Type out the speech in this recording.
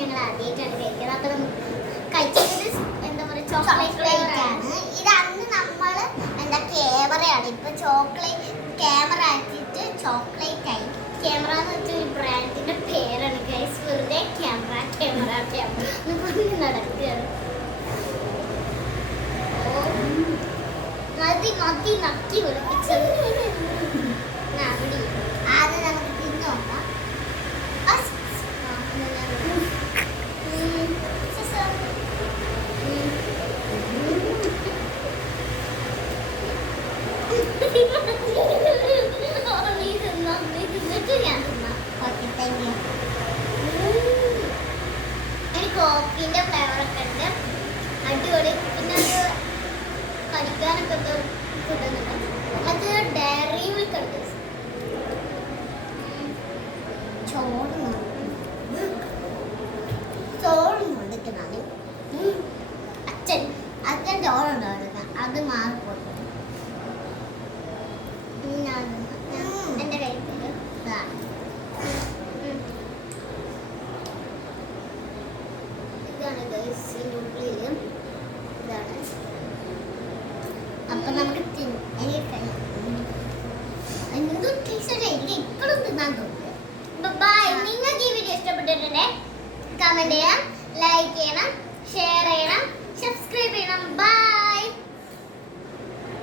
ഞങ്ങൾ ആദ്യമായിട്ടാണ് കഴിക്കുന്നത്. അപ്പൊ കഴിച്ചത് എന്താ പറയുക, ചോക്ലേറ്റ് ആണ്. ഇത് അന്ന് നമ്മൾ എന്താ ക്യാമറയാണ്, ഇപ്പൊ ചോക്ലേറ്റ് ക്യാമറ ആക്കിയിട്ട് ചോക്ലേറ്റ് ആയി. ക്യാമറ എന്ന് വെച്ചാൽ ഒരു ബ്രാൻഡിന്റെ പേരാണ് ഗൈസ്. വെറുതെ ക്യാമറ ക്യാമറ ക്യാമറ എന്ന് പറഞ്ഞ് നടക്കുകയാണ്. മതി മതി നക്കി വിളിപ്പിച്ചത്. ആദ്യം നമുക്ക് തിന്നു നോക്കാം. കോക്കിന്റെ ഫ്ലേവർ ഒക്കെ ഉണ്ട്, അടിപൊളി. പിന്നെ അത് കഴിക്കാനൊക്കെ കിട്ടുന്നുണ്ട്. അത് ഡയറി മിൽക്ക് ഉണ്ട്. ചോറുണ്ട് അച്ഛൻ അച്ഛൻ ചോറുണ്ട് അത് മാറിപ്പോയി. എന്റെ കയ്യിൽ ഇതാണ് ഗൈസിന്റെ ഉള്ളില് ഇതാണ്. അപ്പൊ നമുക്ക് എന്തും ടേസ്റ്റല്ല, എനിക്ക് ഇപ്പോഴും തിന്നാൻ തോന്നുന്നു. ബൈ. നിങ്ങൾക്ക് ഈ വീഡിയോ ഇഷ്ടപ്പെട്ടിട്ടുണ്ടെ കമന്റ് ചെയ്യണം, ലൈക്ക് ചെയ്യണം, ഷെയർ ചെയ്യണം, സബ്സ്ക്രൈബ് ചെയ്യണം. ബൈ.